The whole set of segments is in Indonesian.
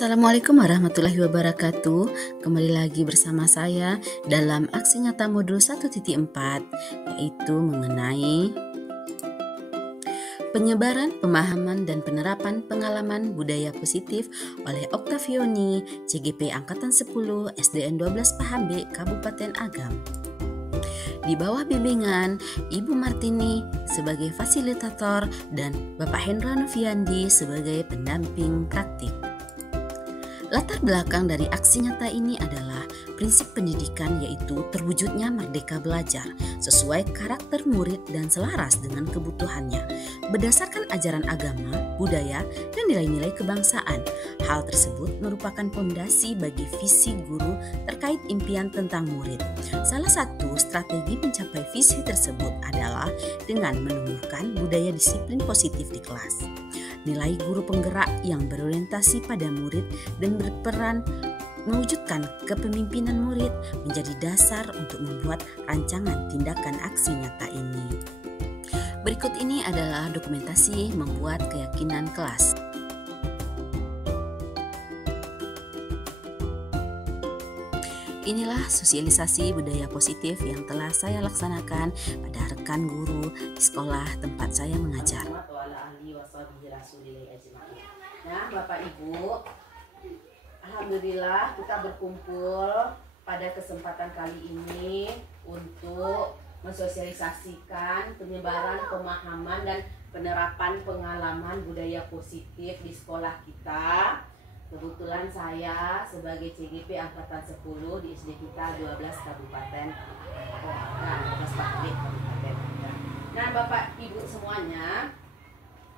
Assalamualaikum warahmatullahi wabarakatuh. Kembali lagi bersama saya dalam aksi nyata modul 1.4, yaitu mengenai penyebaran, pemahaman, dan penerapan pengalaman budaya positif oleh Oktavioni, CGP Angkatan 10, SDN 12 Pahambe, Kabupaten Agam. Di bawah bimbingan Ibu Martini sebagai fasilitator dan Bapak Hendra Noviandi sebagai pendamping praktik. Latar belakang dari aksi nyata ini adalah prinsip pendidikan, yaitu terwujudnya merdeka belajar sesuai karakter murid dan selaras dengan kebutuhannya berdasarkan ajaran agama, budaya, dan nilai-nilai kebangsaan. Hal tersebut merupakan fondasi bagi visi guru terkait impian tentang murid. Salah satu strategi mencapai visi tersebut adalah dengan menumbuhkan budaya disiplin positif di kelas. Nilai guru penggerak yang berorientasi pada murid dan berperan mewujudkan kepemimpinan murid menjadi dasar untuk membuat rancangan tindakan aksi nyata ini. Berikut ini adalah dokumentasi membuat keyakinan kelas. Inilah sosialisasi budaya positif yang telah saya laksanakan pada rekan guru di sekolah tempat saya mengajar. Nah, Bapak Ibu, alhamdulillah kita berkumpul pada kesempatan kali ini untuk mensosialisasikan penyebaran pemahaman dan penerapan pengalaman budaya positif di sekolah kita. Kebetulan saya sebagai CGP Angkatan 10 di SD kita 12 Kabupaten Kabupaten. Nah, Bapak Ibu semuanya,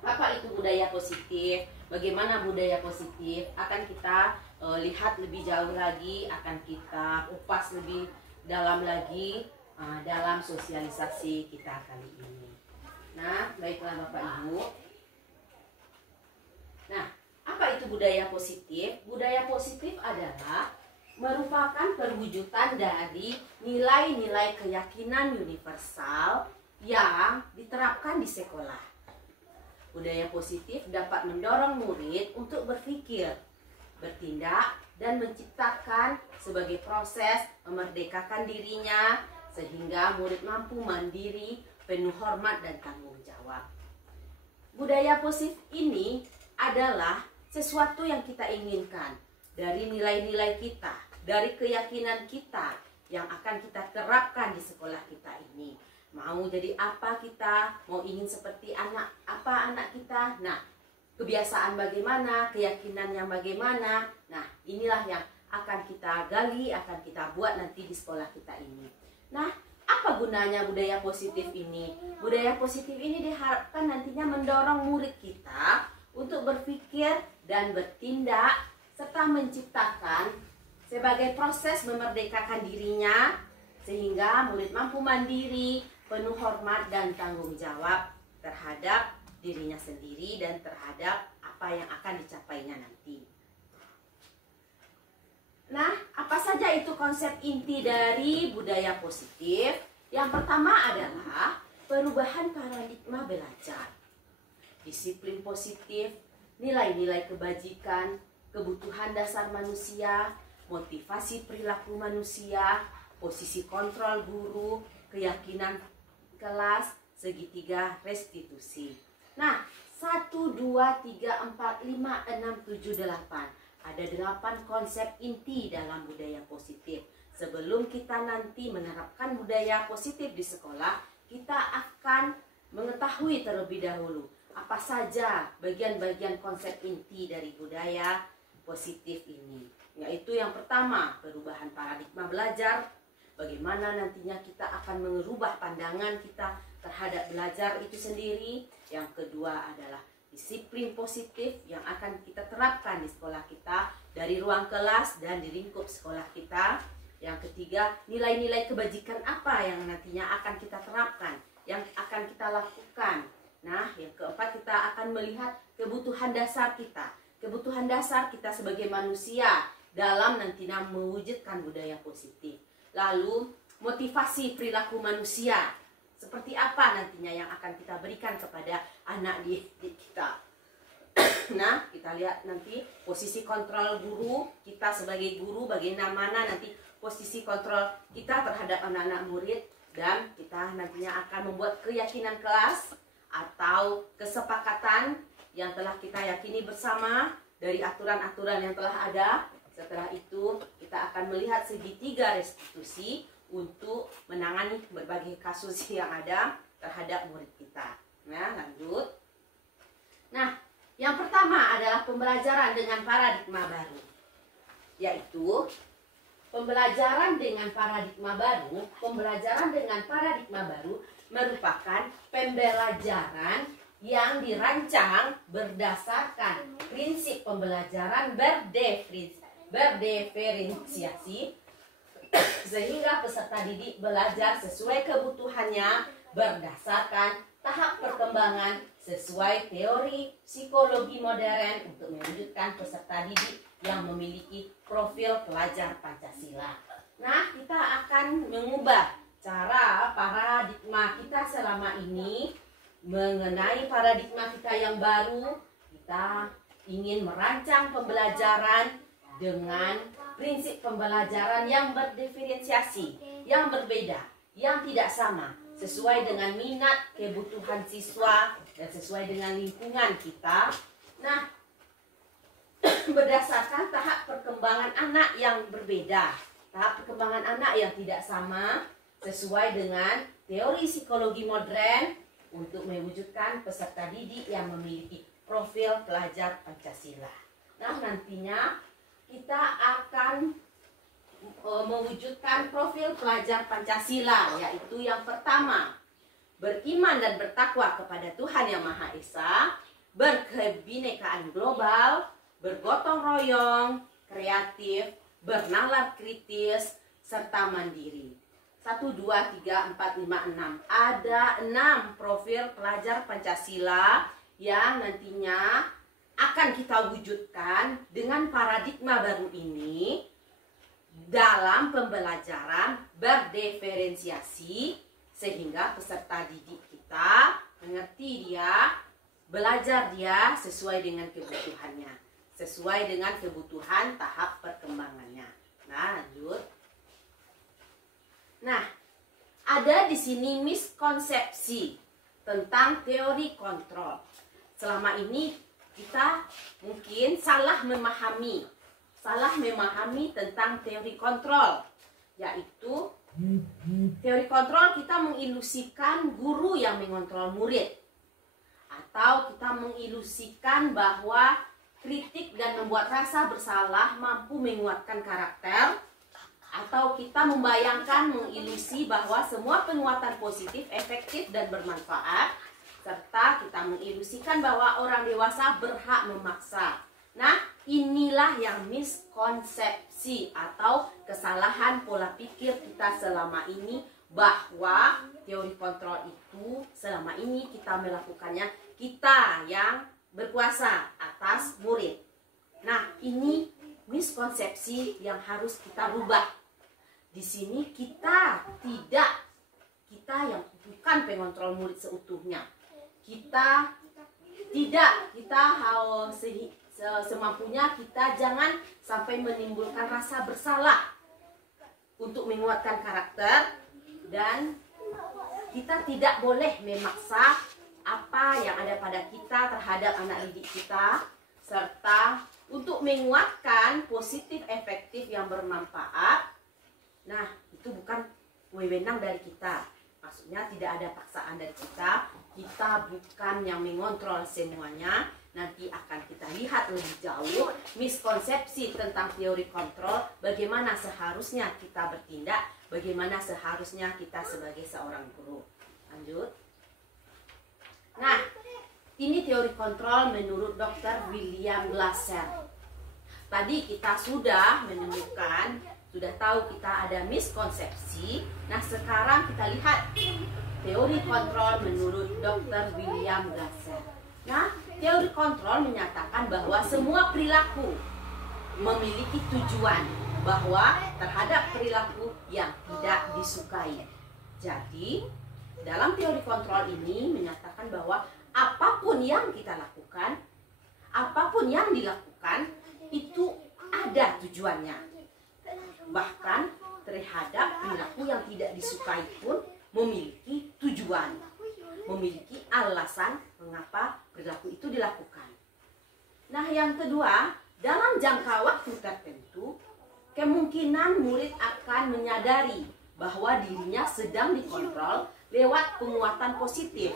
apa itu budaya positif? Bagaimana budaya positif? Akan kita lihat lebih jauh lagi, akan kita kupas lebih dalam lagi dalam sosialisasi kita kali ini. Nah, baiklah Bapak Ibu. Nah, apa itu budaya positif? Budaya positif adalah merupakan perwujudan dari nilai-nilai keyakinan universal yang diterapkan di sekolah. Budaya positif dapat mendorong murid untuk berpikir, bertindak, dan menciptakan sebagai proses memerdekakan dirinya sehingga murid mampu mandiri, penuh hormat, dan tanggung jawab. Budaya positif ini adalah sesuatu yang kita inginkan dari nilai-nilai kita, dari keyakinan kita yang akan kita terapkan di sekolah kita ini. Mau jadi apa kita, mau ingin seperti anak kita, nah kebiasaan bagaimana, keyakinan yang bagaimana, nah inilah yang akan kita gali, akan kita buat nanti di sekolah kita ini. Nah, apa gunanya budaya positif ini? Budaya positif ini diharapkan nantinya mendorong murid kita untuk berpikir dan bertindak serta menciptakan sebagai proses memerdekakan dirinya sehingga murid mampu mandiri, penuh hormat dan tanggung jawab terhadap dirinya sendiri dan terhadap apa yang akan dicapainya nanti. Nah, apa saja itu konsep inti dari budaya positif? Yang pertama adalah perubahan paradigma belajar, disiplin positif, nilai-nilai kebajikan, kebutuhan dasar manusia, motivasi perilaku manusia, posisi kontrol guru, keyakinan kelas, segitiga restitusi. Nah, 1, 2, 3, 4, 5, 6, 7, 8. Ada 8 konsep inti dalam budaya positif. Sebelum kita nanti menerapkan budaya positif di sekolah, kita akan mengetahui terlebih dahulu apa saja bagian-bagian konsep inti dari budaya positif ini. Yaitu yang pertama, perubahan paradigma belajar. Bagaimana nantinya kita akan mengubah pandangan kita terhadap belajar itu sendiri. Yang kedua adalah disiplin positif yang akan kita terapkan di sekolah kita dari ruang kelas dan di lingkup sekolah kita. Yang ketiga, nilai-nilai kebajikan apa yang nantinya akan kita terapkan, yang akan kita lakukan. Nah, yang keempat, kita akan melihat kebutuhan dasar kita. Kebutuhan dasar kita sebagai manusia dalam nantinya mewujudkan budaya positif. Lalu motivasi perilaku manusia, seperti apa nantinya yang akan kita berikan kepada anak didik kita. Nah, kita lihat nanti posisi kontrol guru, kita sebagai guru bagaimana nanti posisi kontrol kita terhadap anak-anak murid, dan kita nantinya akan membuat keyakinan kelas atau kesepakatan yang telah kita yakini bersama dari aturan-aturan yang telah ada. Setelah itu kita akan melihat segitiga restitusi untuk menangani berbagai kasus yang ada terhadap murid kita. Nah, lanjut. Nah, yang pertama adalah pembelajaran dengan paradigma baru, yaitu pembelajaran dengan paradigma baru. Pembelajaran dengan paradigma baru merupakan pembelajaran yang dirancang berdasarkan prinsip pembelajaran berdiferensiasi, sehingga peserta didik belajar sesuai kebutuhannya berdasarkan tahap perkembangan sesuai teori psikologi modern untuk mewujudkan peserta didik yang memiliki profil pelajar Pancasila. Nah, kita akan mengubah cara paradigma kita selama ini mengenai paradigma kita yang baru. Kita ingin merancang pembelajaran dengan prinsip pembelajaran yang berdiferensiasi, yang berbeda, yang tidak sama, sesuai dengan minat, kebutuhan siswa, dan sesuai dengan lingkungan kita. Nah, berdasarkan tahap perkembangan anak yang berbeda, tahap perkembangan anak yang tidak sama, sesuai dengan teori psikologi modern untuk mewujudkan peserta didik yang memiliki profil pelajar Pancasila. Nah, nantinya kita akan mewujudkan profil pelajar Pancasila, yaitu yang pertama, beriman dan bertakwa kepada Tuhan Yang Maha Esa, berkebinekaan global, bergotong royong, kreatif, bernalar kritis, serta mandiri. 1, 2, 3, 4, 5, 6. Ada 6 profil pelajar Pancasila yang nantinya akan kita wujudkan dengan paradigma baru ini dalam pembelajaran berdiferensiasi, sehingga peserta didik kita mengerti dia, belajar dia sesuai dengan kebutuhannya, sesuai dengan kebutuhan tahap perkembangannya. Nah, lanjut. Nah, ada di sini miskonsepsi tentang teori kontrol. Selama ini kita mungkin salah memahami tentang teori kontrol, yaitu teori kontrol kita mengilusikan guru yang mengontrol murid, atau kita mengilusikan bahwa kritik dan membuat rasa bersalah mampu menguatkan karakter, atau kita membayangkan, mengilusi bahwa semua penguatan positif, efektif, dan bermanfaat, serta kita mengilusikan bahwa orang dewasa berhak memaksa. Nah, inilah yang miskonsepsi atau kesalahan pola pikir kita selama ini, bahwa teori kontrol itu selama ini kita melakukannya, kita yang berkuasa atas murid. Nah, ini miskonsepsi yang harus kita rubah. Di sini kita yang bukan pengontrol murid seutuhnya. Kita harus semampunya kita jangan sampai menimbulkan rasa bersalah untuk menguatkan karakter, dan kita tidak boleh memaksa apa yang ada pada kita terhadap anak didik kita, serta untuk menguatkan positif efektif yang bermanfaat. Nah, itu bukan wewenang dari kita. Maksudnya tidak ada paksaan dari kita. Kita bukan yang mengontrol semuanya. Nanti akan kita lihat lebih jauh miskonsepsi tentang teori kontrol, bagaimana seharusnya kita bertindak, bagaimana seharusnya kita sebagai seorang guru. Lanjut. Nah, ini teori kontrol menurut Dr. William Glasser. Tadi kita sudah menemukan, sudah tahu kita ada miskonsepsi. Nah, sekarang kita lihat teori kontrol menurut Dr. William Glasser. Nah, teori kontrol menyatakan bahwa semua perilaku memiliki tujuan, bahwa terhadap perilaku yang tidak disukai. Jadi, dalam teori kontrol ini menyatakan bahwa apapun yang kita lakukan, apapun yang dilakukan itu ada tujuannya. Bahkan terhadap perilaku yang tidak disukai pun memiliki tujuan, memiliki alasan mengapa perilaku itu dilakukan. Nah, yang kedua, dalam jangka waktu tertentu, kemungkinan murid akan menyadari bahwa dirinya sedang dikontrol lewat penguatan positif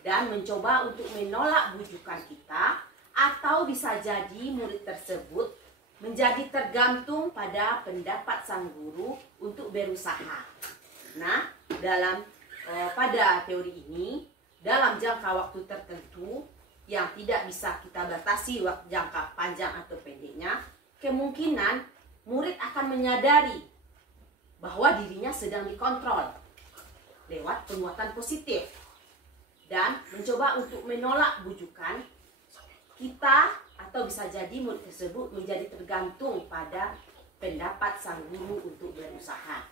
dan mencoba untuk menolak bujukan kita, atau bisa jadi murid tersebut menjadi tergantung pada pendapat sang guru untuk berusaha. Nah, pada teori ini, dalam jangka waktu tertentu yang tidak bisa kita batasi jangka panjang atau pendeknya, kemungkinan murid akan menyadari bahwa dirinya sedang dikontrol lewat penguatan positif dan mencoba untuk menolak bujukan kita, atau bisa jadi murid tersebut menjadi tergantung pada pendapat sang guru untuk berusaha.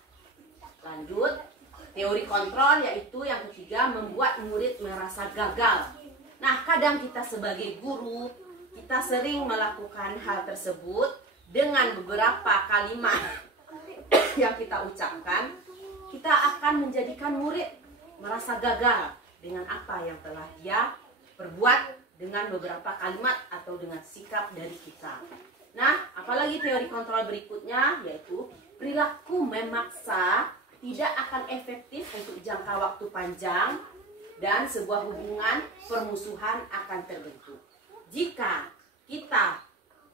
Lanjut, teori kontrol yaitu yang ketiga, membuat murid merasa gagal. Nah, kadang kita sebagai guru, kita sering melakukan hal tersebut dengan beberapa kalimat yang kita ucapkan, kita akan menjadikan murid merasa gagal dengan apa yang telah dia perbuat dengan beberapa kalimat atau dengan sikap dari kita. Nah, apalagi teori kontrol berikutnya, yaitu perilaku memaksa tidak akan efektif untuk jangka waktu panjang dan sebuah hubungan permusuhan akan terbentuk. Jika kita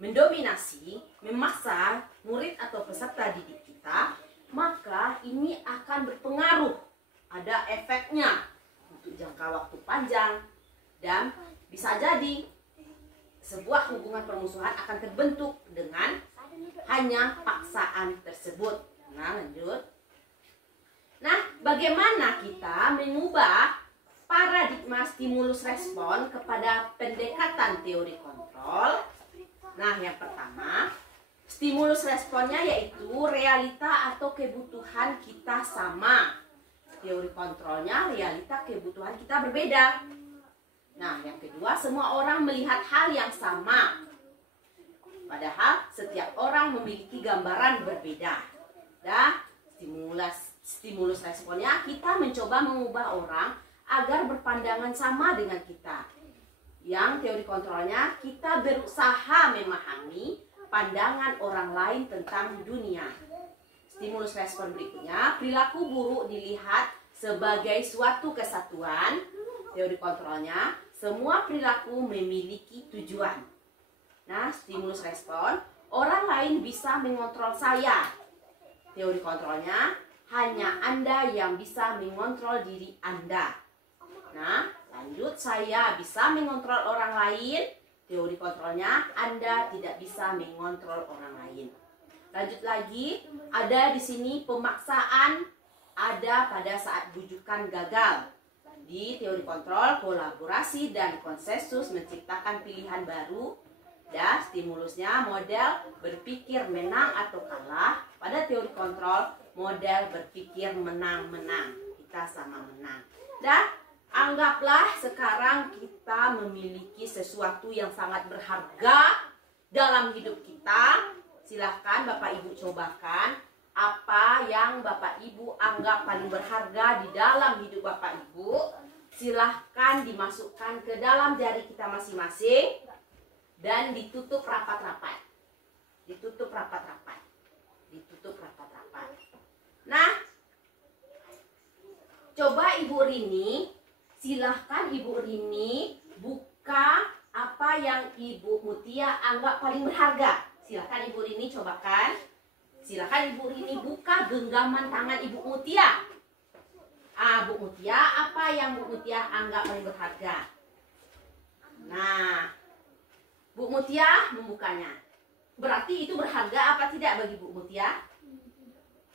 mendominasi, memaksa murid atau peserta didik kita, maka ini akan berpengaruh, ada efeknya untuk jangka waktu panjang, dan bisa jadi sebuah hubungan permusuhan akan terbentuk dengan hanya paksaan tersebut. Nah, lanjut. Nah, bagaimana kita mengubah paradigma stimulus respon kepada pendekatan teori kontrol? Nah, yang pertama, stimulus responnya yaitu realita atau kebutuhan kita sama. Teori kontrolnya realita kebutuhan kita berbeda. Nah, yang kedua, semua orang melihat hal yang sama. Padahal setiap orang memiliki gambaran berbeda. Dan stimulus responnya, kita mencoba mengubah orang agar berpandangan sama dengan kita. Yang teori kontrolnya, kita berusaha memahami pandangan orang lain tentang dunia. Stimulus respon berikutnya, perilaku buruk dilihat sebagai suatu kesatuan. Teori kontrolnya, semua perilaku memiliki tujuan. Nah, stimulus respon, orang lain bisa mengontrol saya. Teori kontrolnya, hanya Anda yang bisa mengontrol diri Anda. Nah, lanjut, saya bisa mengontrol orang lain. Teori kontrolnya, Anda tidak bisa mengontrol orang lain. Lanjut lagi, ada di sini pemaksaan ada pada saat bujukan gagal. Di teori kontrol, kolaborasi dan konsensus menciptakan pilihan baru. Dan stimulusnya model berpikir menang atau kalah. Pada teori kontrol, model berpikir menang-menang. Kita sama menang. Dan anggaplah sekarang kita memiliki sesuatu yang sangat berharga dalam hidup kita. Silahkan Bapak Ibu cobakan apa yang Bapak Ibu anggap paling berharga di dalam hidup Bapak Ibu. Silahkan dimasukkan ke dalam jari kita masing-masing dan ditutup rapat-rapat. Ditutup rapat-rapat. Ditutup rapat-rapat. Nah, coba Ibu Rini, silahkan Ibu Rini buka apa yang Ibu Mutia anggap paling berharga. Silahkan Ibu Rini cobakan. Silahkan Ibu Rini buka genggaman tangan Ibu Mutia. Bu Mutia, apa yang Bu Mutia anggap paling berharga? Nah, Bu Mutia membukanya. Berarti itu berharga apa tidak bagi Bu Mutia?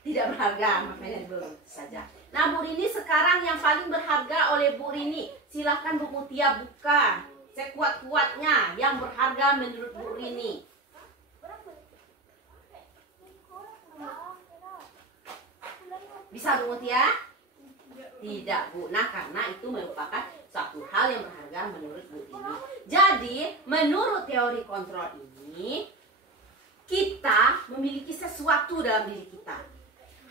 Tidak berharga, makanya belum saja. Nah, Bu Rini sekarang yang paling berharga oleh Bu Rini. Silahkan Bu Mutia buka sekuat-kuatnya yang berharga menurut Bu Rini. Bisa Bu Mutia? Tidak Bu. Nah, karena itu merupakan suatu hal yang berharga menurut Bu Rini. Jadi, menurut teori kontrol ini, kita memiliki sesuatu dalam diri kita.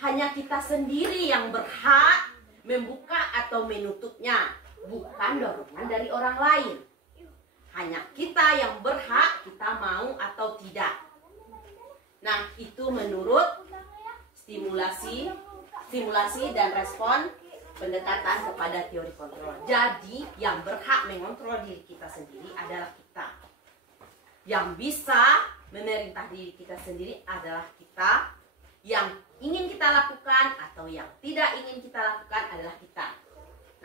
Hanya kita sendiri yang berhak membuka atau menutupnya, bukan dorongan dari orang lain. Hanya kita yang berhak, kita mau atau tidak. Nah, itu menurut stimulasi dan respon pendekatan kepada teori kontrol. Jadi, yang berhak mengontrol diri kita sendiri adalah kita. Yang bisa memerintah diri kita sendiri adalah kita. Yang ingin kita lakukan atau yang tidak ingin kita lakukan adalah kita.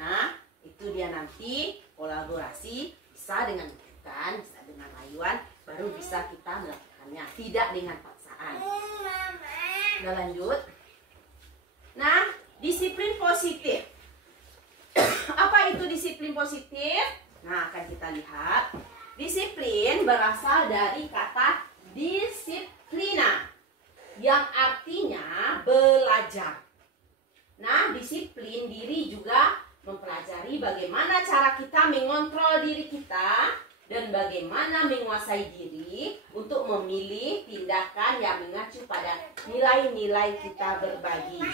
Nah, itu dia nanti kolaborasi bisa dengan ikutan, bisa dengan rayuan, baru bisa kita melakukannya. Tidak dengan paksaan. Udah lanjut. Nah, disiplin positif. Apa itu disiplin positif? Nah, akan kita lihat. Disiplin berasal dari kata disiplina, yang artinya belajar. Nah, disiplin diri juga mempelajari bagaimana cara kita mengontrol diri kita dan bagaimana menguasai diri untuk memilih tindakan yang mengacu pada nilai-nilai kita berbagi.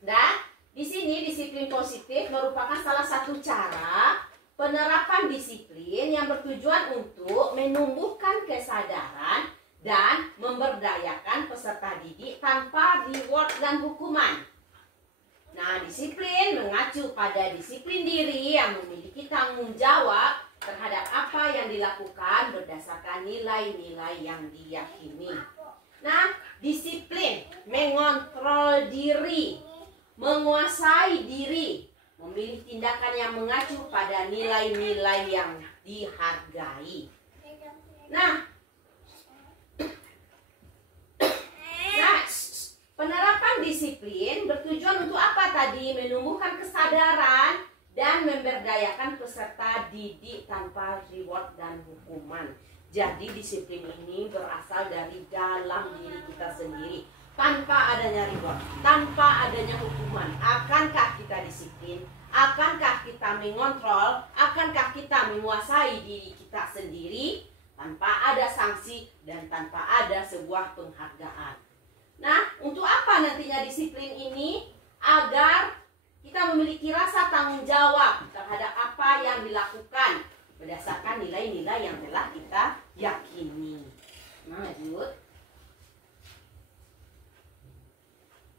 Dan di sini disiplin positif merupakan salah satu cara penerapan disiplin yang bertujuan untuk menumbuhkan kesadaran dan memberdayakan peserta didik tanpa reward dan hukuman. Nah, disiplin mengacu pada disiplin diri yang memiliki tanggung jawab terhadap apa yang dilakukan berdasarkan nilai-nilai yang diyakini. Nah, disiplin mengontrol diri, menguasai diri, memilih tindakan yang mengacu pada nilai-nilai yang dihargai. Nah, penerapan disiplin bertujuan untuk apa tadi? Menumbuhkan kesadaran dan memberdayakan peserta didik tanpa reward dan hukuman. Jadi disiplin ini berasal dari dalam diri kita sendiri. Tanpa adanya reward, tanpa adanya hukuman, akankah kita disiplin? Akankah kita mengontrol? Akankah kita menguasai diri kita sendiri tanpa ada sanksi dan tanpa ada sebuah penghargaan? Nah, untuk apa nantinya disiplin ini? Agar kita memiliki rasa tanggung jawab terhadap apa yang dilakukan berdasarkan nilai-nilai yang telah kita yakini. Lanjut.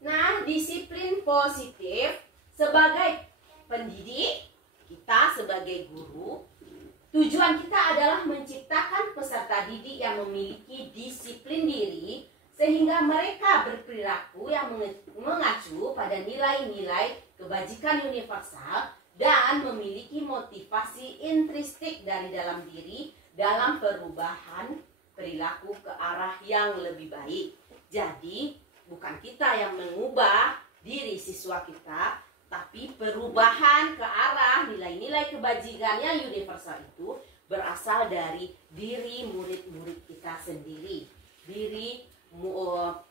Nah, disiplin positif sebagai pendidik, kita sebagai guru, tujuan kita adalah menciptakan peserta didik yang memiliki disiplin diri sehingga mereka berperilaku yang mengacu pada nilai-nilai kebajikan universal dan memiliki motivasi intrinsik dari dalam diri dalam perubahan perilaku ke arah yang lebih baik. Jadi, bukan kita yang mengubah diri siswa kita, tapi perubahan ke arah nilai-nilai kebajikan yang universal itu berasal dari diri murid-murid kita sendiri, diri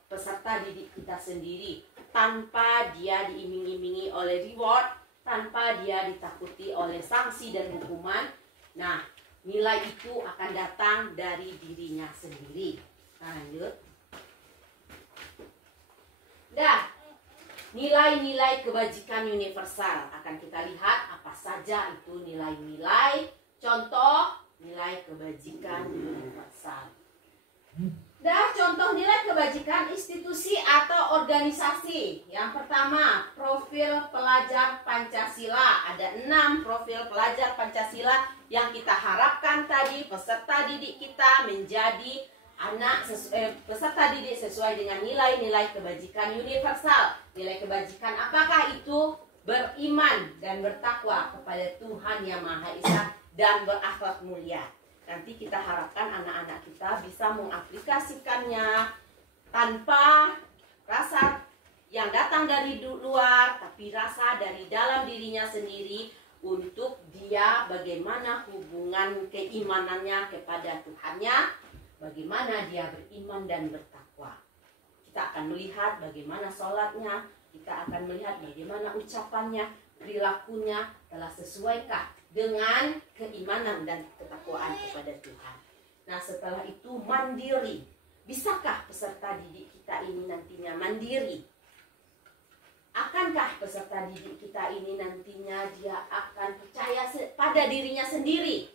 peserta didik kita sendiri, tanpa dia diiming-imingi oleh reward, tanpa dia ditakuti oleh sanksi dan hukuman. Nah, nilai itu akan datang dari dirinya sendiri. Lanjut. Dah, nilai-nilai kebajikan universal akan kita lihat apa saja itu nilai-nilai. Contoh nilai kebajikan universal. Dah, contoh nilai kebajikan institusi atau organisasi. Yang pertama, profil pelajar Pancasila. Ada 6 profil pelajar Pancasila yang kita harapkan tadi peserta didik kita menjadi peserta didik sesuai dengan nilai-nilai kebajikan universal. Nilai kebajikan apakah itu? Beriman dan bertakwa kepada Tuhan Yang Maha Esa dan berakhlak mulia. Nanti kita harapkan anak-anak kita bisa mengaplikasikannya tanpa rasa yang datang dari luar, tapi rasa dari dalam dirinya sendiri untuk dia bagaimana hubungan keimanannya kepada Tuhannya, bagaimana dia beriman dan bertakwa. Kita akan melihat bagaimana sholatnya, kita akan melihat bagaimana ucapannya, perilakunya telah sesuaikah dengan keimanan dan ketakwaan ketakwaan kepada Tuhan. Nah, setelah itu mandiri. Bisakah peserta didik kita ini nantinya mandiri? Akankah peserta didik kita ini nantinya dia akan percaya pada dirinya sendiri?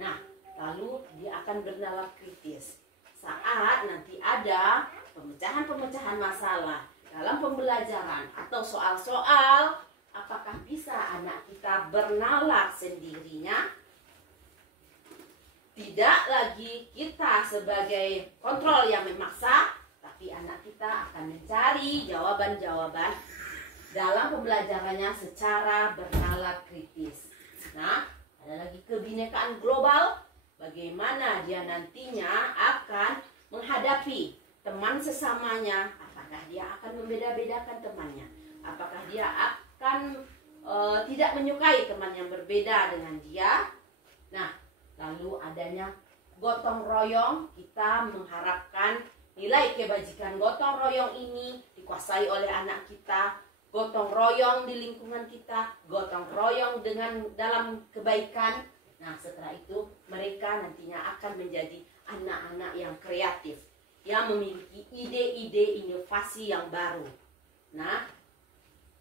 Nah, lalu dia akan bernalar kritis. Saat nanti ada pemecahan-pemecahan masalah dalam pembelajaran atau soal-soal, apakah bisa anak kita bernalar sendirinya? Tidak lagi kita sebagai kontrol yang memaksa, tapi anak kita akan mencari jawaban-jawaban dalam pembelajarannya secara bernalar kritis. Nah, ada lagi kebinekaan global, bagaimana dia nantinya akan menghadapi teman sesamanya. Apakah dia akan membeda-bedakan temannya? Apakah dia akan tidak menyukai teman yang berbeda dengan dia? Nah, lalu adanya gotong royong, kita mengharapkan nilai kebajikan gotong royong ini dikuasai oleh anak kita, gotong royong di lingkungan kita, gotong royong dalam kebaikan. Nah, setelah itu mereka nantinya akan menjadi anak-anak yang kreatif, yang memiliki ide-ide inovasi yang baru. Nah,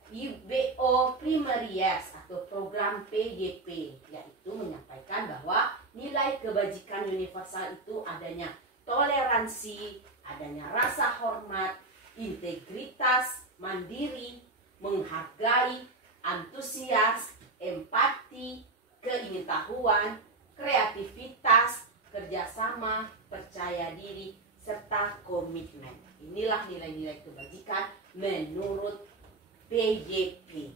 IBO Primaries atau program PGP yaitu menyampaikan bahwa nilai kebajikan universal itu adanya toleransi, adanya rasa hormat, integritas, mandiri, menghargai, antusias, empati, keingintahuan, kreativitas, kerjasama, percaya diri, serta komitmen. Inilah nilai-nilai kebajikan menurut PGP.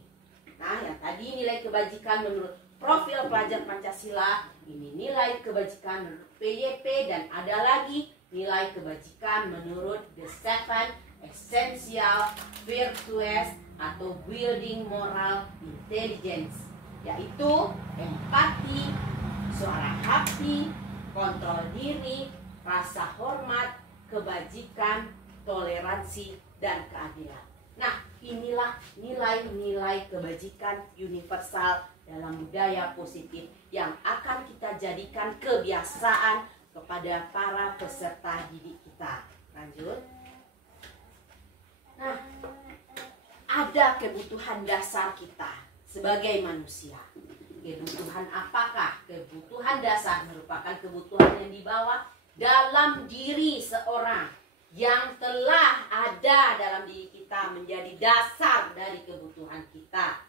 Nah, yang tadi nilai kebajikan menurut profil pelajar Pancasila, ini nilai kebajikan menurut PGP, dan ada lagi nilai kebajikan menurut The Seven Essential Virtues atau Building Moral Intelligence, yaitu empati, suara hati, kontrol diri, rasa hormat, kebajikan, toleransi, dan keadilan. Nah, inilah nilai-nilai kebajikan universal dalam budaya positif yang akan kita jadikan kebiasaan kepada para peserta didik kita. Lanjut. Nah, ada kebutuhan dasar kita sebagai manusia. Kebutuhan apakah? Kebutuhan dasar merupakan kebutuhan yang dibawa dalam diri seorang, yang telah ada dalam diri kita, menjadi dasar dari kebutuhan kita.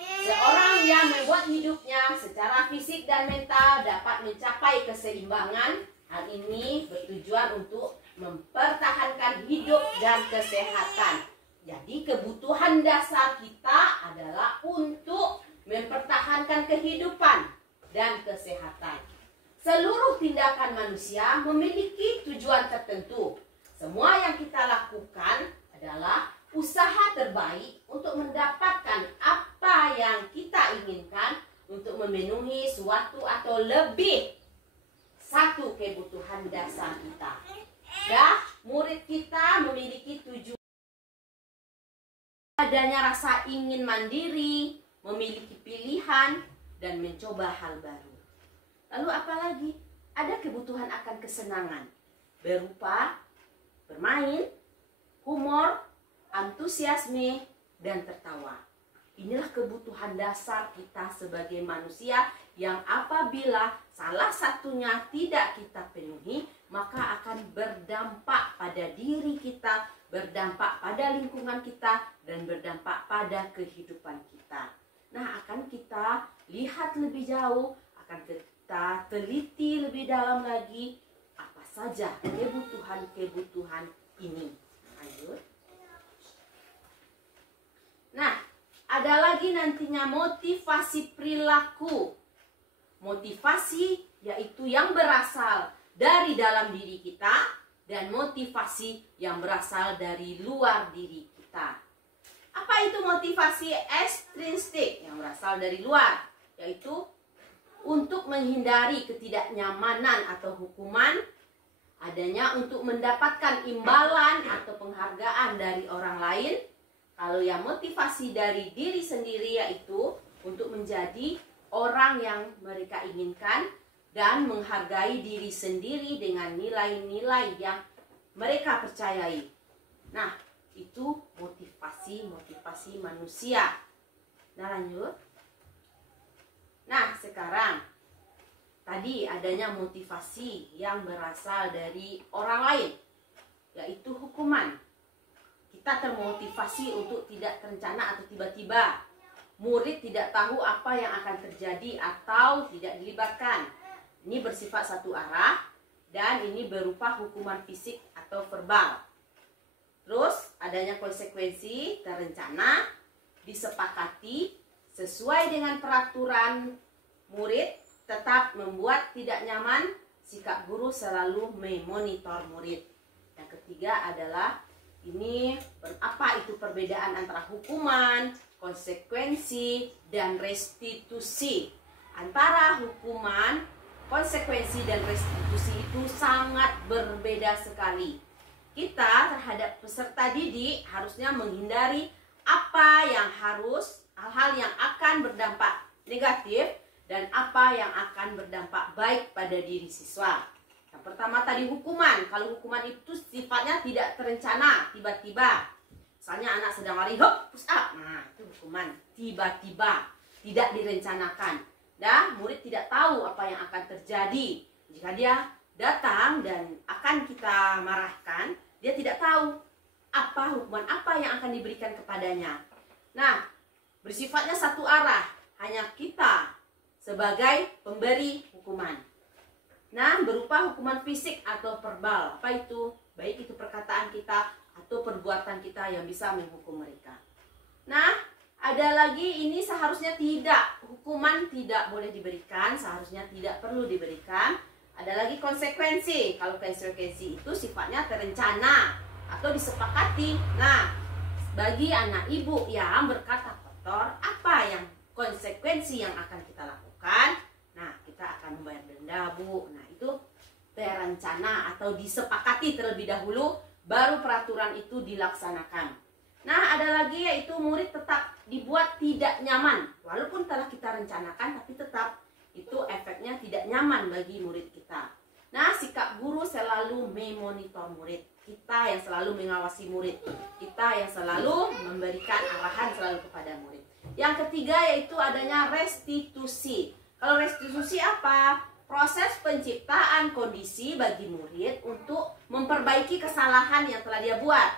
Seorang yang membuat hidupnya secara fisik dan mental dapat mencapai keseimbangan. Hal ini bertujuan untuk mempertahankan hidup dan kesehatan. Jadi kebutuhan dasar kita adalah untuk mempertahankan kehidupan dan kesehatan. Seluruh tindakan manusia memiliki tujuan tertentu. Semua yang kita lakukan adalah usaha terbaik untuk mendapatkan apa yang kita inginkan, untuk memenuhi suatu atau lebih satu kebutuhan dasar kita. Murid kita memiliki tujuan, adanya rasa ingin mandiri, memiliki pilihan, dan mencoba hal baru. Lalu apalagi? Ada kebutuhan akan kesenangan berupa bermain, humor, antusiasme, dan tertawa. Inilah kebutuhan dasar kita sebagai manusia yang apabila salah satunya tidak kita penuhi, maka akan berdampak pada diri kita, berdampak pada lingkungan kita, dan berdampak pada kehidupan kita. Nah, akan kita lihat lebih jauh, akan kita teliti lebih dalam lagi apa saja kebutuhan-kebutuhan ini. Lanjut. Nah, ada lagi nantinya motivasi perilaku. Motivasi yaitu yang berasal dari dalam diri kita, dan motivasi yang berasal dari luar diri kita. Apa itu motivasi ekstrinsik yang berasal dari luar? Yaitu untuk menghindari ketidaknyamanan atau hukuman, adanya untuk mendapatkan imbalan atau penghargaan dari orang lain. Kalau yang motivasi dari diri sendiri yaitu untuk menjadi orang yang mereka inginkan, dan menghargai diri sendiri dengan nilai-nilai yang mereka percayai. Nah, itu motivasi manusia. Nah, lanjut. Nah, sekarang tadi adanya motivasi yang berasal dari orang lain, yaitu hukuman. Kita termotivasi untuk tidak terencana atau tiba-tiba. Murid tidak tahu apa yang akan terjadi atau tidak dilibatkan. Ini bersifat satu arah dan ini berupa hukuman fisik atau verbal. Terus adanya konsekuensi terencana, disepakati sesuai dengan peraturan murid, tetap membuat tidak nyaman, sikap guru selalu memonitor murid. Yang ketiga adalah ini apa itu perbedaan antara hukuman, konsekuensi, dan restitusi. Antara hukuman, konsekuensi, dan restitusi itu sangat berbeda sekali. Kita terhadap peserta didik harusnya menghindari apa yang hal-hal yang akan berdampak negatif dan apa yang akan berdampak baik pada diri siswa. Yang pertama tadi hukuman. Kalau hukuman itu sifatnya tidak terencana, tiba-tiba. Misalnya anak sedang lari, hop, push up. Nah, itu hukuman tiba-tiba, tidak direncanakan. Dan murid tidak tahu apa yang akan terjadi. Jika dia datang dan akan kita marahkan, dia tidak tahu apa hukuman apa yang akan diberikan kepadanya. Nah, bersifatnya satu arah, hanya kita sebagai pemberi hukuman. Nah, berupa hukuman fisik atau verbal. Apa itu? Baik itu perkataan kita atau perbuatan kita yang bisa menghukum mereka. Nah, ada lagi ini seharusnya tidak. Hukuman tidak boleh diberikan, seharusnya tidak perlu diberikan. Ada lagi konsekuensi. Kalau konsekuensi itu sifatnya terencana atau disepakati. Nah, bagi anak ibu yang berkata kotor, apa yang konsekuensi yang akan kita lakukan? Nah, kita akan membayar denda, Bu. Nah, itu terencana atau disepakati terlebih dahulu, baru peraturan itu dilaksanakan. Nah, ada lagi yaitu murid tetap dibuat tidak nyaman. Walaupun telah kita rencanakan, tapi tetap itu efeknya tidak nyaman bagi murid kita. Nah, sikap guru selalu memonitor murid. Kita yang selalu mengawasi murid. Kita yang selalu memberikan arahan selalu kepada murid. Yang ketiga yaitu adanya restitusi. Kalau restitusi apa? Proses penciptaan kondisi bagi murid untuk memperbaiki kesalahan yang telah dia buat.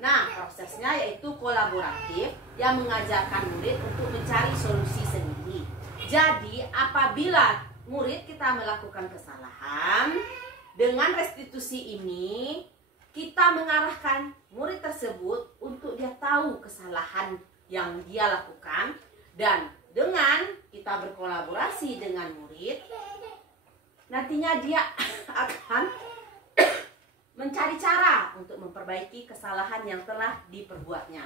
Nah, prosesnya yaitu kolaboratif yang mengajarkan murid untuk mencari solusi sendiri. Jadi, apabila murid kita melakukan kesalahan, dengan restitusi ini kita mengarahkan murid tersebut untuk dia tahu kesalahan yang dia lakukan, dan dengan kita berkolaborasi dengan murid, nantinya dia akan mencari cara untuk memperbaiki kesalahan yang telah diperbuatnya.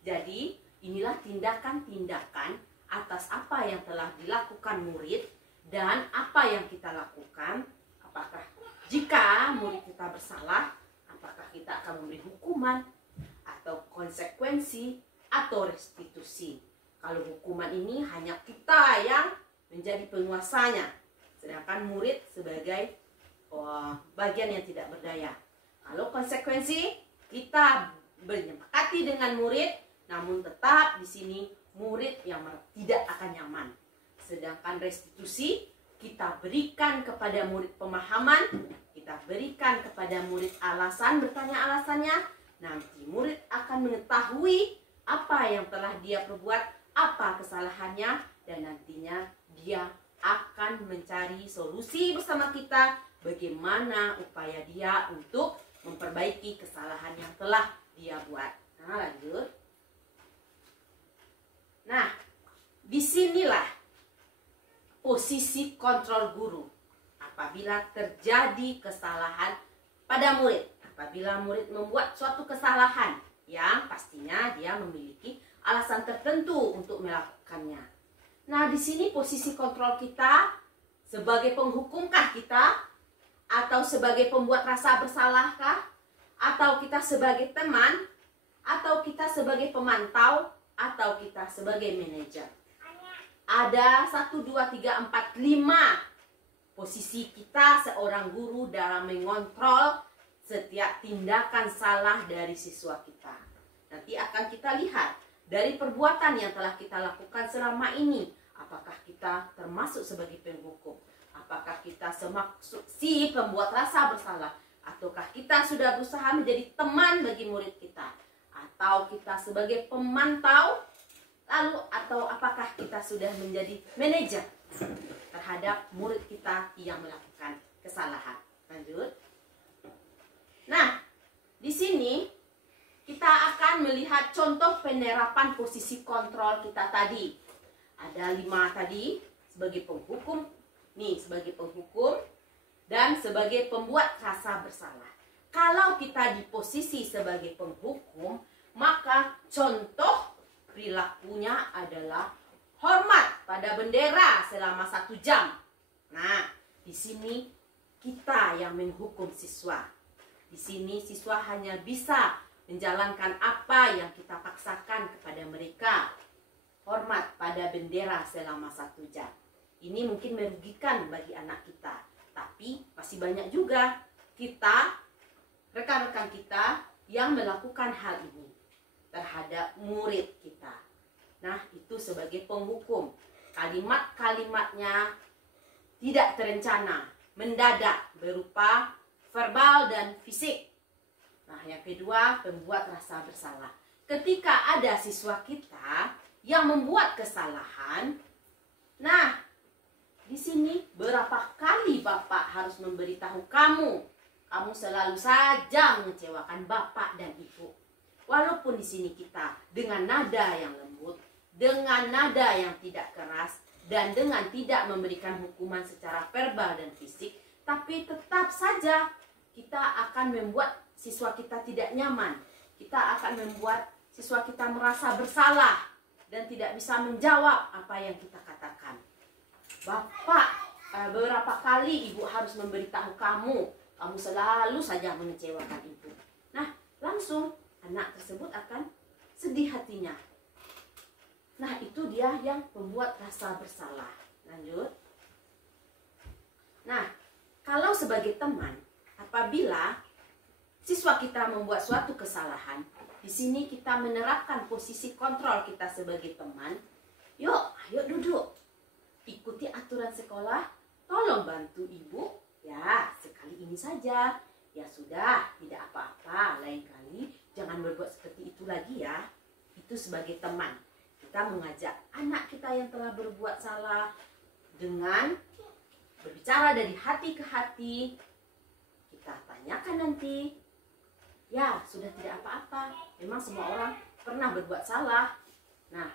Jadi, inilah tindakan-tindakan atas apa yang telah dilakukan murid dan apa yang kita lakukan. Apakah jika murid kita bersalah, apakah kita akan memberi hukuman atau konsekuensi atau restitusi. Kalau hukuman ini hanya kita yang menjadi penguasanya, sedangkan murid sebagai bagian yang tidak berdaya. Kalau konsekuensi, kita menyepakati dengan murid, namun tetap di sini murid yang tidak akan nyaman. Sedangkan restitusi, kita berikan kepada murid pemahaman, kita berikan kepada murid alasan, bertanya alasannya. Nanti murid akan mengetahui apa yang telah dia perbuat, apa kesalahannya, dan nantinya dia akan mencari solusi bersama kita bagaimana upaya dia untuk memperbaiki kesalahan yang telah dia buat. Nah, lanjut. Nah, disinilah posisi kontrol guru apabila terjadi kesalahan pada murid. Apabila murid membuat suatu kesalahan yang pastinya dia memiliki alasan tertentu untuk melakukannya. Nah, di sini posisi kontrol kita sebagai penghukumkah kita, atau sebagai pembuat rasa bersalahkah, atau kita sebagai teman, atau kita sebagai pemantau, atau kita sebagai manajer. Ada 1, 2, 3, 4, 5 posisi kita seorang guru dalam mengontrol setiap tindakan salah dari siswa kita. Nanti akan kita lihat dari perbuatan yang telah kita lakukan selama ini, apakah kita termasuk sebagai penghukum, apakah kita semaksud si pembuat rasa bersalah, ataukah kita sudah berusaha menjadi teman bagi murid kita, atau kita sebagai pemantau, lalu atau apakah kita sudah menjadi manajer terhadap murid kita yang melakukan kesalahan. Lanjut. Nah, di sini kita akan melihat contoh penerapan posisi kontrol kita tadi. Ada 5 tadi sebagai penghukum, nih sebagai penghukum dan sebagai pembuat rasa bersalah. Kalau kita di posisi sebagai penghukum, maka contoh perilakunya adalah hormat pada bendera selama 1 jam. Nah, di sini kita yang menghukum siswa. Di sini siswa hanya bisa menjalankan apa yang kita paksakan kepada mereka. Hormat pada bendera selama 1 jam. Ini mungkin merugikan bagi anak kita. Tapi masih banyak juga kita, rekan-rekan kita yang melakukan hal ini terhadap murid kita. Nah, itu sebagai penghukum. Kalimat-kalimatnya tidak terencana, mendadak, berupa verbal dan fisik. Nah, yang kedua, pembuat rasa bersalah. Ketika ada siswa kita yang membuat kesalahan, nah, di sini berapa kali Bapak harus memberitahu kamu? Kamu selalu saja mengecewakan Bapak dan Ibu. Walaupun di sini kita dengan nada yang lembut, dengan nada yang tidak keras, dan dengan tidak memberikan hukuman secara verbal dan fisik, tapi tetap saja kita akan membuat siswa kita tidak nyaman. Kita akan membuat siswa kita merasa bersalah dan tidak bisa menjawab apa yang kita katakan. Bapak, berapa kali Ibu harus memberitahu kamu? Kamu selalu saja mengecewakan Ibu. Nah, langsung anak tersebut akan sedih hatinya. Nah, itu dia yang membuat rasa bersalah. Lanjut. Nah, kalau sebagai teman, apabila siswa kita membuat suatu kesalahan, di sini kita menerapkan posisi kontrol kita sebagai teman. Yuk, ayo duduk. Ikuti aturan sekolah. Tolong bantu Ibu. Ya, sekali ini saja. Ya sudah, tidak apa-apa. Lain kali jangan berbuat seperti itu lagi ya. Itu sebagai teman. Kita mengajak anak kita yang telah berbuat salah dengan berbicara dari hati ke hati. Kita tanyakan nanti, ya sudah tidak apa-apa, memang semua orang pernah berbuat salah. Nah,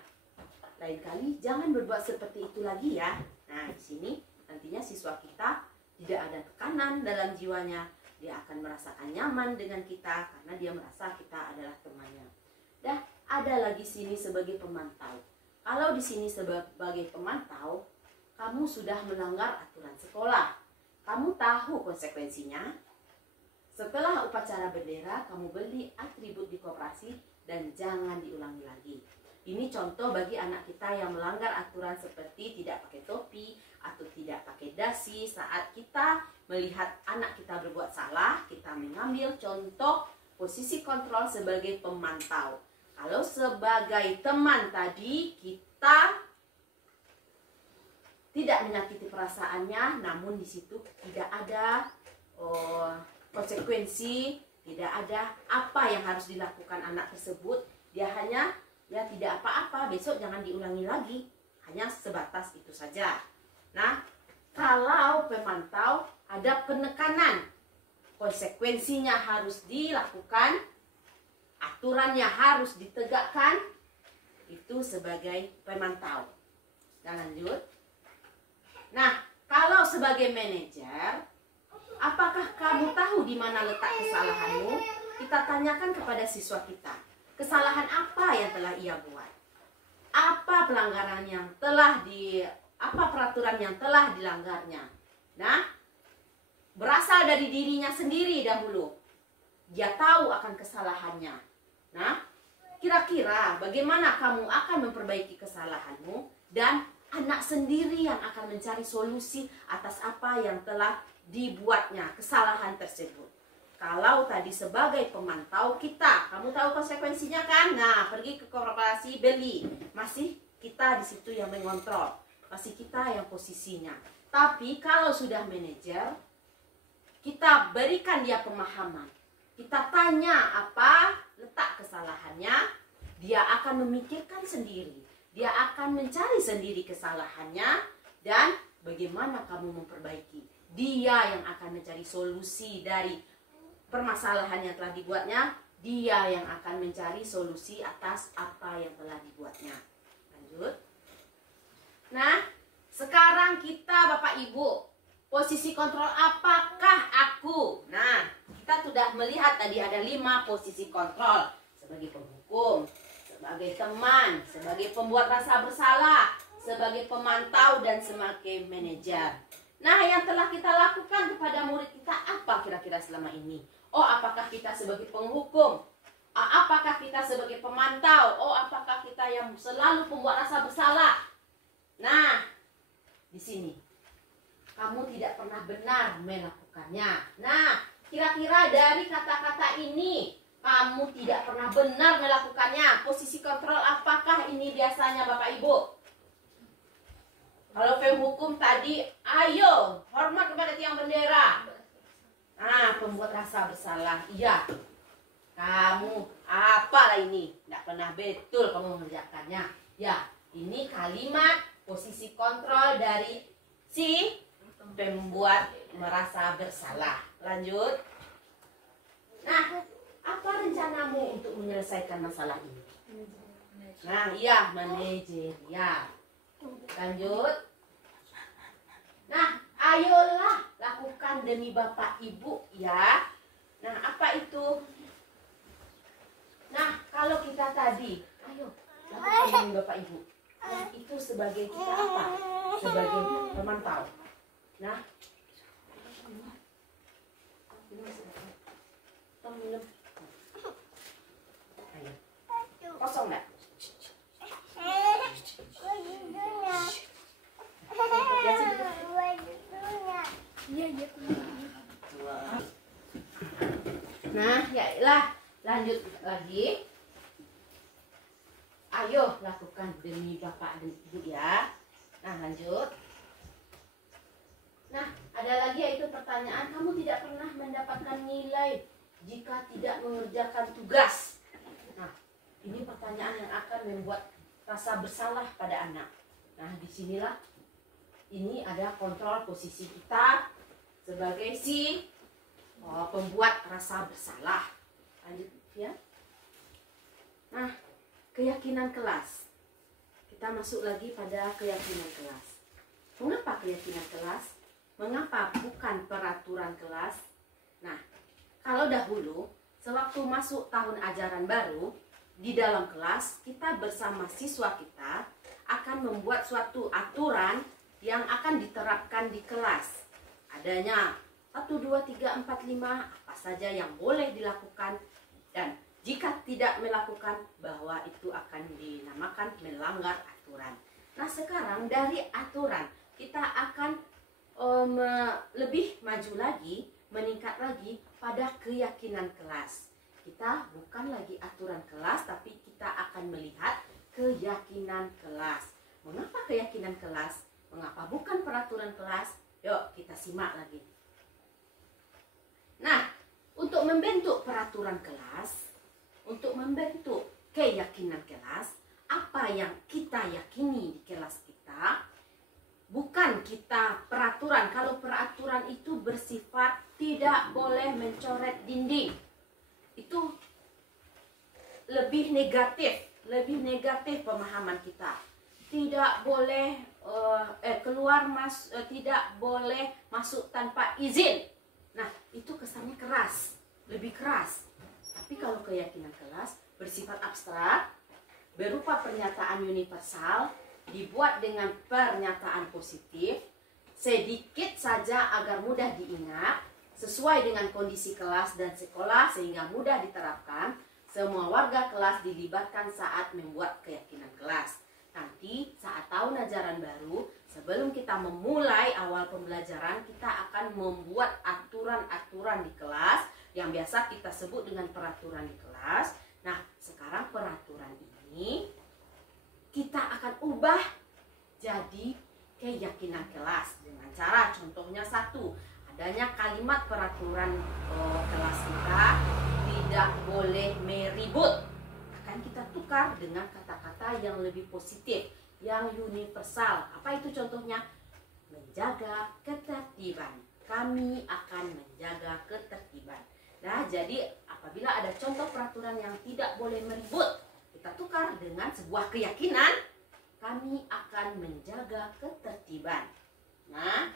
lain kali jangan berbuat seperti itu lagi ya. Nah, di sini nantinya siswa kita tidak ada tekanan dalam jiwanya. Dia akan merasakan nyaman dengan kita karena dia merasa kita adalah temannya. Dah, ada lagi sini sebagai pemantau. Kalau di sini sebagai pemantau, kamu sudah melanggar aturan sekolah. Kamu tahu konsekuensinya. Setelah upacara bendera, kamu beli atribut di koperasi dan jangan diulangi lagi. Ini contoh bagi anak kita yang melanggar aturan seperti tidak pakai topi atau tidak pakai dasi. Saat kita melihat anak kita berbuat salah, kita mengambil contoh posisi kontrol sebagai pemantau. Kalau sebagai teman tadi, kita tidak menyakiti perasaannya, namun di situ tidak ada konsekuensi, tidak ada apa yang harus dilakukan anak tersebut. Dia hanya, ya tidak apa-apa, besok jangan diulangi lagi. Hanya sebatas itu saja. Nah, kalau pemantau ada penekanan, konsekuensinya harus dilakukan, aturannya harus ditegakkan, itu sebagai pemantau. Dan lanjut. Nah, kalau sebagai manajer, apakah kamu tahu di mana letak kesalahanmu? Kita tanyakan kepada siswa kita. Kesalahan apa yang telah ia buat? Apa pelanggaran yang telah apa peraturan yang telah dilanggarnya? Nah, berasal dari dirinya sendiri dahulu. Dia tahu akan kesalahannya. Nah, kira-kira bagaimana kamu akan memperbaiki kesalahanmu dan anak sendiri yang akan mencari solusi atas apa yang telah dibuatnya, kesalahan tersebut. Kalau tadi sebagai pemantau kita, kamu tahu konsekuensinya kan? Nah, pergi ke korporasi beli, masih kita di situ yang mengontrol, masih kita yang posisinya. Tapi kalau sudah manajer, kita berikan dia pemahaman, kita tanya apa letak kesalahannya, dia akan memikirkan sendiri, dia akan mencari sendiri kesalahannya dan bagaimana kamu memperbaiki. Dia yang akan mencari solusi dari permasalahan yang telah dibuatnya, dia yang akan mencari solusi atas apa yang telah dibuatnya. Lanjut. Nah, sekarang kita Bapak Ibu, posisi kontrol apakah aku? Nah, kita sudah melihat tadi ada 5 posisi kontrol. Sebagai penghukum, sebagai teman, sebagai pembuat rasa bersalah, sebagai pemantau, dan sebagai manajer. Nah, yang telah kita lakukan kepada murid kita apa kira-kira selama ini? Oh, apakah kita sebagai penghukum? Apakah kita sebagai pemantau? Oh, apakah kita yang selalu pembuat rasa bersalah? Nah, di sini kamu tidak pernah benar melakukannya. Nah, kira-kira dari kata-kata ini kamu tidak pernah benar melakukannya. Posisi kontrol apakah ini biasanya Bapak Ibu? Kalau penghukum tadi, ayo hormat kepada tiang bendera. Nah, pembuat rasa bersalah, iya. Kamu apalah ini? Tidak pernah betul kamu mengerjakannya. Ya, ini kalimat posisi kontrol dari si pembuat merasa bersalah. Lanjut. Nah, apa rencanamu untuk menyelesaikan masalah ini? Nah, iya, manajerial. Lanjut. Nah, ayolah lakukan demi Bapak Ibu ya. Nah, apa itu? Nah, kalau kita tadi, ayo lakukan demi Bapak Ibu. Nah, itu sebagai kita apa? Sebagai pemantau. Nah, ayo. Kosong nggak? Nah, yalah, lanjut lagi. Ayo lakukan demi Bapak dan Ibu ya. Nah, lanjut. Nah, ada lagi yaitu pertanyaan, kamu tidak pernah mendapatkan nilai jika tidak mengerjakan tugas. Nah, ini pertanyaan yang akan membuat rasa bersalah pada anak. Nah, disinilah ini ada kontrol posisi kita sebagai si pembuat rasa bersalah. Lanjut ya. Nah, keyakinan kelas. Kita masuk lagi pada keyakinan kelas. Mengapa keyakinan kelas? Mengapa bukan peraturan kelas? Nah, kalau dahulu sewaktu masuk tahun ajaran baru, di dalam kelas kita bersama siswa kita akan membuat suatu aturan yang akan diterapkan di kelas. Adanya 1, 2, 3, 4, 5 apa saja yang boleh dilakukan, dan jika tidak melakukan bahwa itu akan dinamakan melanggar aturan. Nah, sekarang dari aturan kita akan lebih maju lagi, meningkat lagi pada keyakinan kelas. Kita bukan lagi aturan kelas, tapi kita akan melihat keyakinan kelas. Mengapa keyakinan kelas? Mengapa bukan peraturan kelas? Yuk kita simak lagi. Nah, untuk membentuk peraturan kelas, untuk membentuk keyakinan kelas, apa yang kita yakini di kelas kita, bukan kita peraturan. Kalau peraturan itu bersifat tidak boleh mencoret dinding, itu lebih negatif pemahaman kita. Tidak boleh tidak boleh masuk tanpa izin. Nah, itu kesannya keras, lebih keras. Tapi kalau keyakinan kelas bersifat abstrak, berupa pernyataan universal, dibuat dengan pernyataan positif, sedikit saja agar mudah diingat, sesuai dengan kondisi kelas dan sekolah sehingga mudah diterapkan. Semua warga kelas dilibatkan saat membuat keyakinan kelas. Nanti saat tahun ajaran baru, sebelum kita memulai awal pembelajaran, kita akan membuat aturan-aturan di kelas yang biasa kita sebut dengan peraturan di kelas. Nah, sekarang peraturan ini kita akan ubah jadi keyakinan kelas dengan cara, contohnya satu, adanya kalimat peraturan kelas kita, tidak boleh meribut. Akan kita tukar dengan kata-kata yang lebih positif, yang universal. Apa itu contohnya? Menjaga ketertiban. Kami akan menjaga ketertiban. Nah, jadi apabila ada contoh peraturan yang tidak boleh meribut, kita tukar dengan sebuah keyakinan, kami akan menjaga ketertiban. Nah,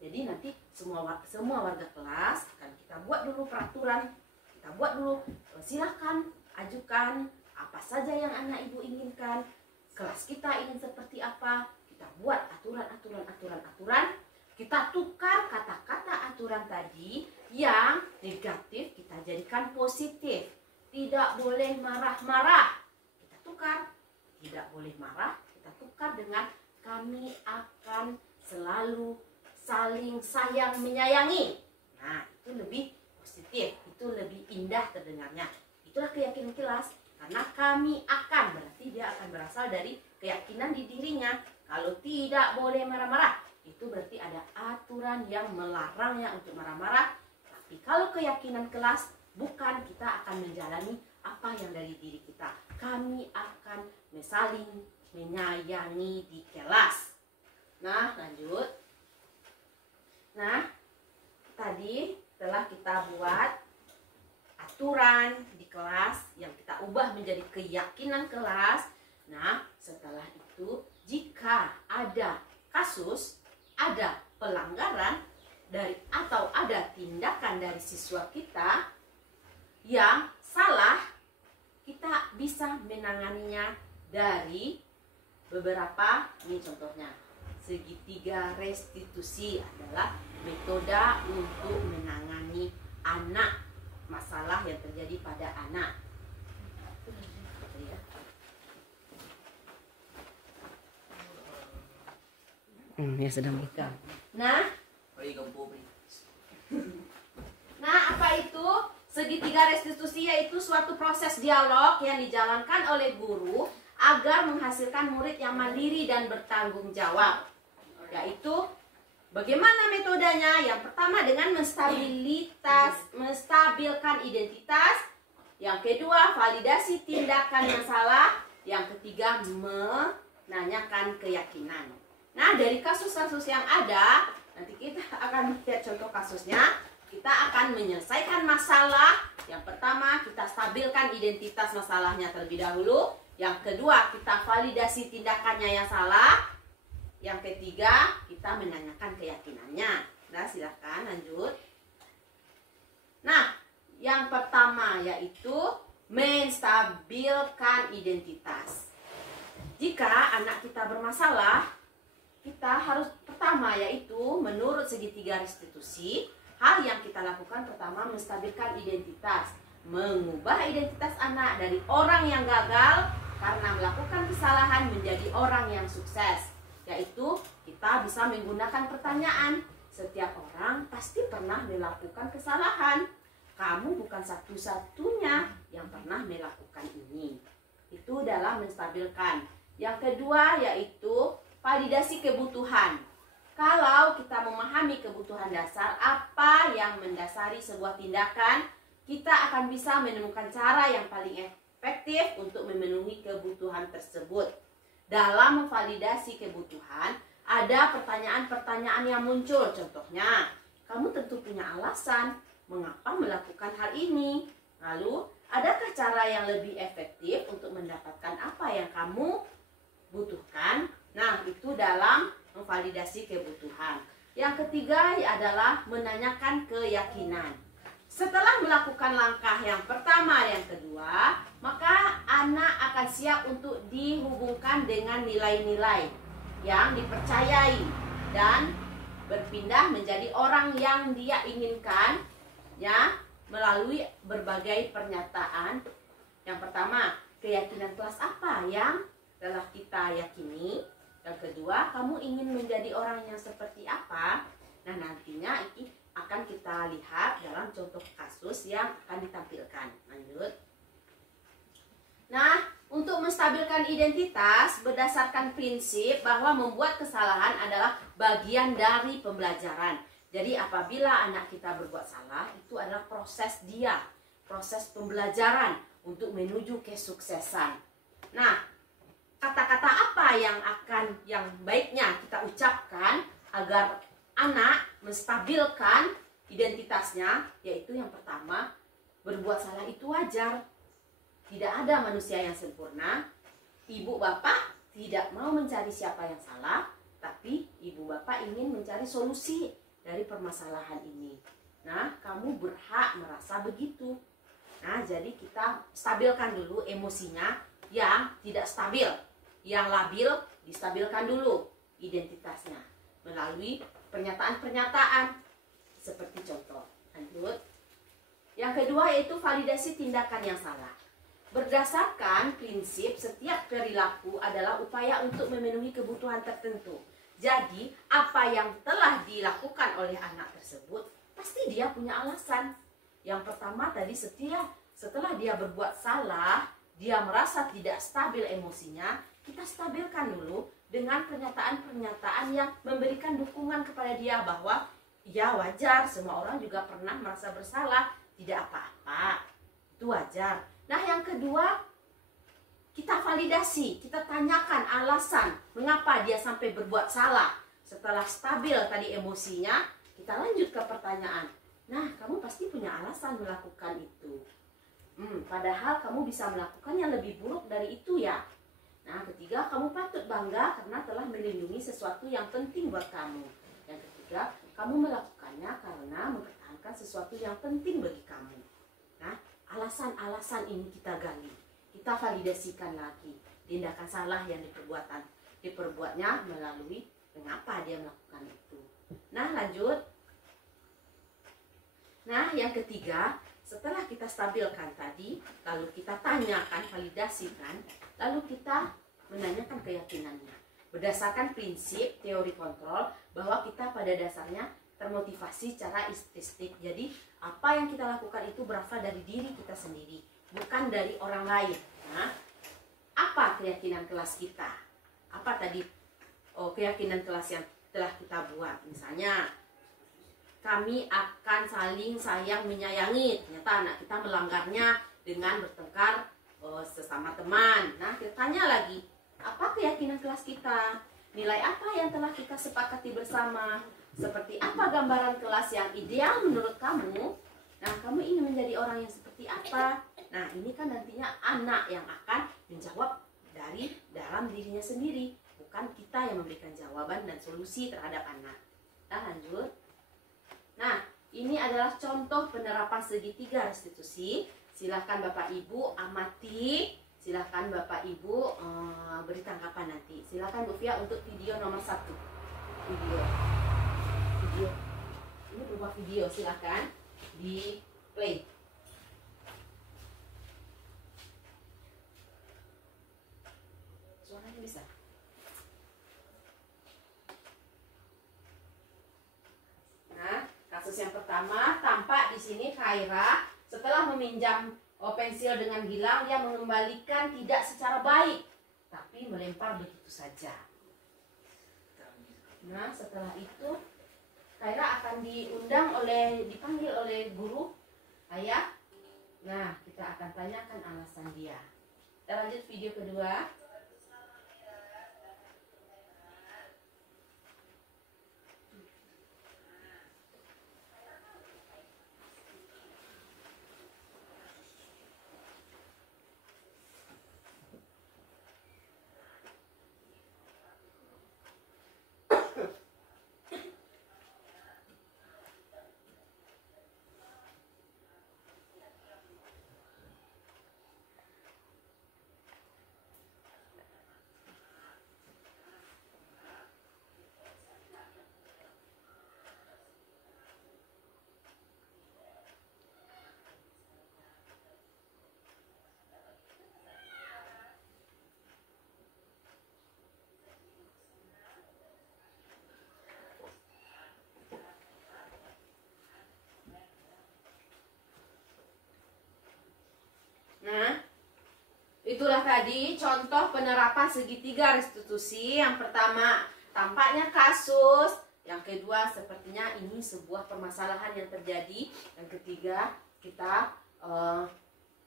jadi nanti semua warga kelas akan kita buat dulu peraturan. Kita buat dulu, silahkan ajukan apa saja yang anak ibu inginkan. Kelas kita ingin seperti apa? Kita buat aturan. Kita tukar kata-kata aturan tadi yang negatif kita jadikan positif. Tidak boleh marah-marah. Kita tukar, tidak boleh marah. Kita tukar dengan kami akan selalu saling sayang menyayangi. Nah, itu lebih positif, itu lebih indah terdengarnya. Itulah keyakinan kelas. Karena kami akan, berarti dia akan berasal dari keyakinan di dirinya. Kalau tidak boleh marah-marah, itu berarti ada aturan yang melarangnya untuk marah-marah. Tapi kalau keyakinan kelas, bukan, kita akan menjalani apa yang dari diri kita. Kami akan saling menyayangi di kelas. Nah, lanjut. Nah, tadi telah kita buat aturan di kelas yang kita ubah menjadi keyakinan kelas. Nah, setelah itu jika ada kasus, ada pelanggaran atau ada tindakan dari siswa kita yang salah, kita bisa menanganinya dari beberapa, ini contohnya. Segitiga restitusi adalah metode untuk menangani anak, masalah yang terjadi pada anak. Ya sedang buka. Nah, apa itu segitiga restitusi? Yaitu suatu proses dialog yang dijalankan oleh guru agar menghasilkan murid yang mandiri dan bertanggung jawab. Yaitu bagaimana metodenya? Yang pertama dengan menstabilkan identitas. Yang kedua, validasi tindakan yang salah. Yang ketiga, menanyakan keyakinan. Nah, dari kasus-kasus yang ada, nanti kita akan melihat contoh kasusnya. Kita akan menyelesaikan masalah. Yang pertama, kita stabilkan identitas masalahnya terlebih dahulu. Yang kedua, kita validasi tindakannya yang salah. Yang ketiga, kita menanyakan keyakinannya. Nah, silakan lanjut. Nah, yang pertama yaitu menstabilkan identitas. Jika anak kita bermasalah, kita harus pertama yaitu menurut segitiga restitusi, hal yang kita lakukan pertama menstabilkan identitas. Mengubah identitas anak dari orang yang gagal karena melakukan kesalahan menjadi orang yang sukses. Yaitu kita bisa menggunakan pertanyaan. Setiap orang pasti pernah melakukan kesalahan. Kamu bukan satu-satunya yang pernah melakukan ini. Itu dalam menstabilkan. Yang kedua yaitu validasi kebutuhan. Kalau kita memahami kebutuhan dasar, apa yang mendasari sebuah tindakan, kita akan bisa menemukan cara yang paling efektif untuk memenuhi kebutuhan tersebut. Dalam memvalidasi kebutuhan, ada pertanyaan-pertanyaan yang muncul. Contohnya, kamu tentu punya alasan mengapa melakukan hal ini. Lalu, adakah cara yang lebih efektif untuk mendapatkan apa yang kamu butuhkan? Nah, itu dalam memvalidasi kebutuhan. Yang ketiga adalah menanyakan keyakinan. Setelah melakukan langkah yang pertama dan yang kedua, maka anak akan siap untuk dihubungkan dengan nilai-nilai yang dipercayai dan berpindah menjadi orang yang dia inginkan, ya, melalui berbagai pernyataan. Yang pertama, keyakinan kelas apa yang telah kita yakini. Yang kedua, kamu ingin menjadi orang yang seperti apa? Nah, nantinya ini akan kita lihat dalam contoh kasus yang akan ditampilkan. Lanjut. Nah, untuk menstabilkan identitas berdasarkan prinsip bahwa membuat kesalahan adalah bagian dari pembelajaran. Jadi apabila anak kita berbuat salah, itu adalah proses dia, proses pembelajaran untuk menuju kesuksesan. Nah, kata-kata apa yang baiknya kita ucapkan agar anak menstabilkan identitasnya, yaitu yang pertama, berbuat salah itu wajar. Tidak ada manusia yang sempurna. Ibu bapak tidak mau mencari siapa yang salah, tapi ibu bapak ingin mencari solusi dari permasalahan ini. Nah, kamu berhak merasa begitu. Nah, jadi kita stabilkan dulu emosinya yang tidak stabil. Yang labil distabilkan dulu identitasnya melalui pernyataan-pernyataan seperti contoh. Lanjut. Yang kedua yaitu validasi tindakan yang salah. Berdasarkan prinsip setiap perilaku adalah upaya untuk memenuhi kebutuhan tertentu. Jadi apa yang telah dilakukan oleh anak tersebut pasti dia punya alasan. Yang pertama tadi setelah dia berbuat salah, dia merasa tidak stabil emosinya, kita stabilkan dulu dengan pernyataan-pernyataan yang memberikan dukungan kepada dia bahwa ya wajar, semua orang juga pernah merasa bersalah, tidak apa-apa, itu wajar. Nah, yang kedua, kita validasi, kita tanyakan alasan mengapa dia sampai berbuat salah. Setelah stabil tadi emosinya, kita lanjut ke pertanyaan. Nah, kamu pasti punya alasan melakukan itu. Padahal kamu bisa melakukan yang lebih buruk dari itu ya. Nah, ketiga, kamu patut bangga karena telah melindungi sesuatu yang penting buat kamu. Yang ketiga, kamu melakukannya karena mempertahankan sesuatu yang penting bagi kamu. Nah, alasan-alasan ini kita gali, kita validasikan lagi tindakan salah yang diperbuatnya melalui mengapa dia melakukan itu. Nah, lanjut. Nah, yang ketiga, setelah kita stabilkan tadi, lalu kita tanyakan, validasikan, lalu kita menanyakan keyakinannya. Berdasarkan prinsip teori kontrol bahwa kita pada dasarnya termotivasi secara intrinsik. Jadi apa yang kita lakukan itu berasal dari diri kita sendiri, bukan dari orang lain. Nah, apa keyakinan kelas kita? Apa tadi keyakinan kelas yang telah kita buat? Misalnya, kami akan saling sayang menyayangi. Ternyata anak kita melanggarnya dengan bertengkar sesama teman. Nah, kita tanya lagi, apa keyakinan kelas kita? Nilai apa yang telah kita sepakati bersama? Seperti apa gambaran kelas yang ideal menurut kamu? Nah, kamu ingin menjadi orang yang seperti apa? Nah, ini kan nantinya anak yang akan menjawab dari dalam dirinya sendiri, bukan kita yang memberikan jawaban dan solusi terhadap anak. Nah, lanjut. Nah, ini adalah contoh penerapan segitiga restitusi. Silahkan Bapak Ibu amati, silahkan Bapak Ibu beri tanggapan nanti. Silahkan Bu Fia untuk video nomor 1. Video ini berupa video, silahkan di play. Suaranya bisa. Nah, kasus yang pertama, tampak di sini Khaira setelah meminjam pensil dengan Gilang, dia mengembalikan tidak secara baik, tapi melempar begitu saja. Nah, setelah itu Khaira akan dipanggil oleh guru ayah. Nah, kita akan tanyakan alasan dia. Kita lanjut video kedua. itulah tadi contoh penerapan segitiga restitusi. Yang pertama, tampaknya kasus. Yang kedua, sepertinya ini sebuah permasalahan yang terjadi. Yang ketiga, kita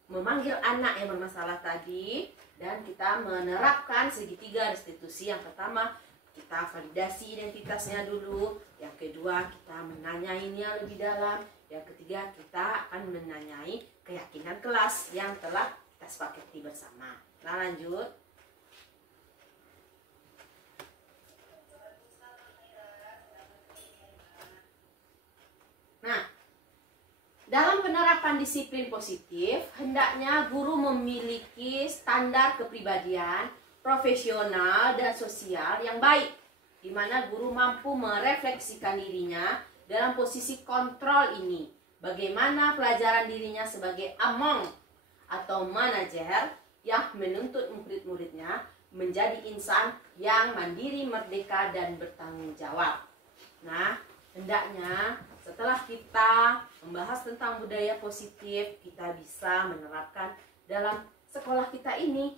memanggil anak yang bermasalah tadi. Dan kita menerapkan segitiga restitusi. Yang pertama, kita validasi identitasnya dulu. Yang kedua, kita menanyainya lebih dalam. Yang ketiga, kita akan menanyai keyakinan kelas yang telah kita sepakati bersama. Nah, lanjut. Nah, dalam penerapan disiplin positif, hendaknya guru memiliki standar kepribadian, profesional, dan sosial yang baik, di mana guru mampu merefleksikan dirinya dalam posisi kontrol ini. Bagaimana pelajaran dirinya sebagai among atau manajer yang menuntut murid-muridnya menjadi insan yang mandiri, merdeka, dan bertanggung jawab. Nah, hendaknya setelah kita membahas tentang budaya positif, kita bisa menerapkan dalam sekolah kita ini.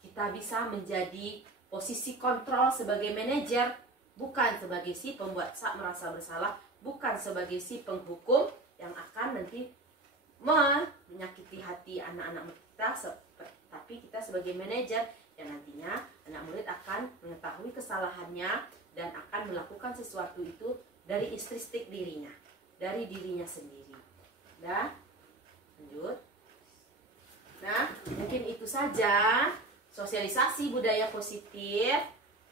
Kita bisa menjadi posisi kontrol sebagai manajer, bukan sebagai si pembuat merasa bersalah, bukan sebagai si penghukum yang akan nanti menyakiti hati anak-anak kita, tapi kita sebagai manajer yang nantinya anak murid akan mengetahui kesalahannya dan akan melakukan sesuatu itu dari intristik dirinya, dari dirinya sendiri. Dah, lanjut. Nah, mungkin itu saja sosialisasi budaya positif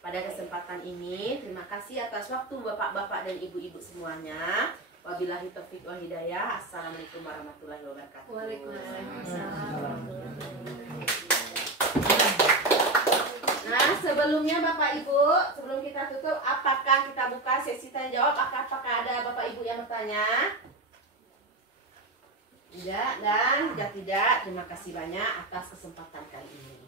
pada kesempatan ini. Terima kasih atas waktu bapak-bapak dan ibu-ibu semuanya. Wabillahi taufiq wal hidayah. Assalamualaikum warahmatullahi wabarakatuh. Waalaikumsalam. Nah, sebelumnya Bapak Ibu, sebelum kita tutup, apakah kita buka sesi tanya jawab? Apakah ada Bapak Ibu yang bertanya? Tidak, dan jika tidak, terima kasih banyak atas kesempatan kali ini.